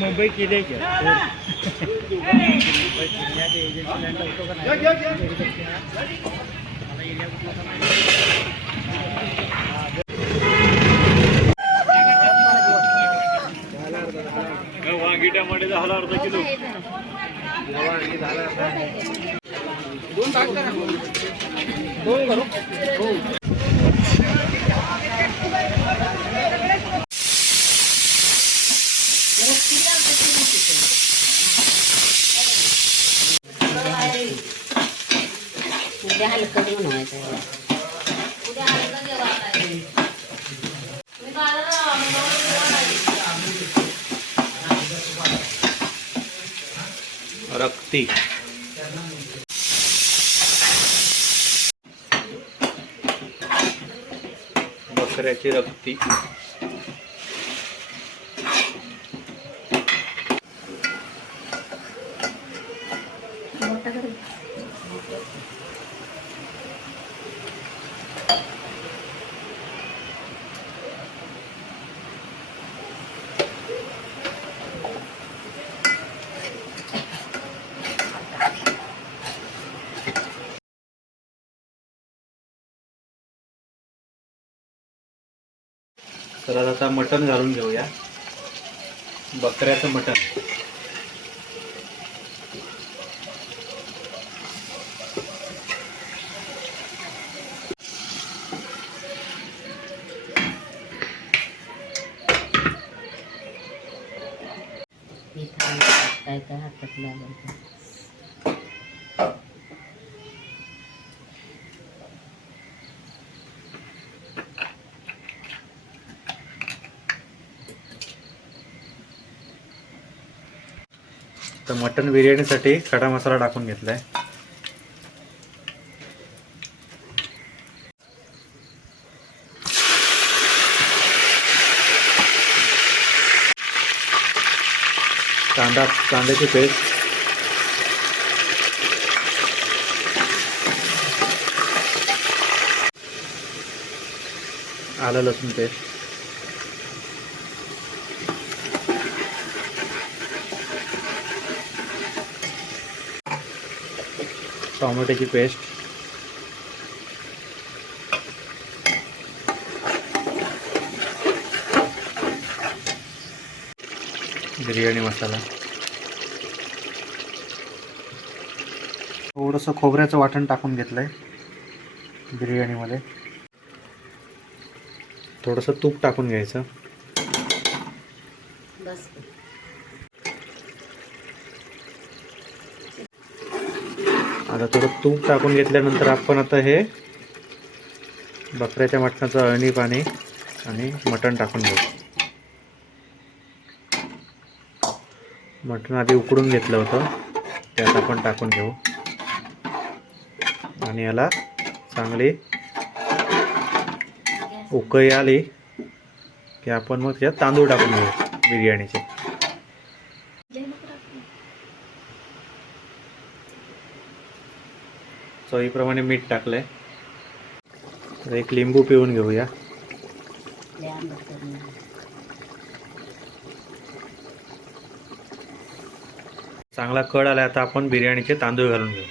मुंबई केले क्या मुंबई पुण्यात एजन्सीला होतो का नाही वांगी टमाटे 10 अर्धा किलो दोन टाक करा दोन करू हो उद्या हलकं बनवायचं उद्या हलकं जेवायचं रक्ती बकऱ्याची रक्ती तर आता मटण घालून घेऊया बकऱ्याचं मटण काय काय हातात लागायचं तर मटण बिर्याणीसाठी खडा मसाला टाकून घेतलाय कांद्याची पेस्ट आलं लसूण पेस्ट टोमॅटोची पेस्ट बिर्याणी मसाला थोडंसं खोबऱ्याचं वाटण टाकून घेतलंय बिर्याणीमध्ये थोडंसं तूप टाकून घ्यायचं बस आता थोडं तूप टाकून घेतल्यानंतर आपण आता हे बकऱ्याच्या मटणाचं अळणी पाणी आणि मटण टाकून घेऊ मटण आधी उकडून घेतलं होतं त्यात आपण टाकून घेऊ आणि याला चांगली उकळी आली की आपण मग त्यात तांदूळ टाकून घेऊ बिर्याणीचे चवीप्रमाणे मीठ टाकलंय तर एक लिंबू पिळून घेऊया चांगला कड आला आता आपण बिर्याणीचे तांदूळ घालून घेऊ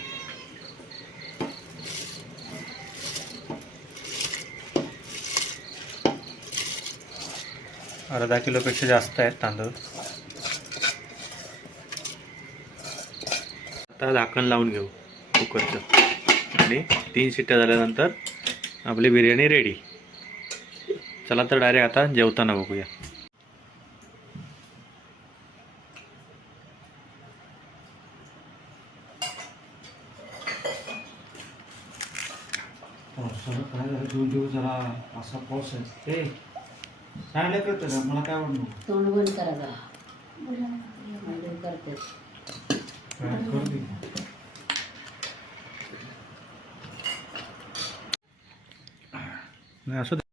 अर्धा किलोपेक्षा जास्त आहेत तांदूळ आता झाकण लावून घेऊ कुकरचं आणि 3 शिट्ट्या झाल्यानंतर आपली बिर्याणी रेडी चला तर डायरेक्ट आता जेवताना बघूया काय झालं 2 दिवस जरा असा पाऊस आहे ते सांगितलं कळतं का मला काय वाटलं तोंड बंद करा करते नाही असं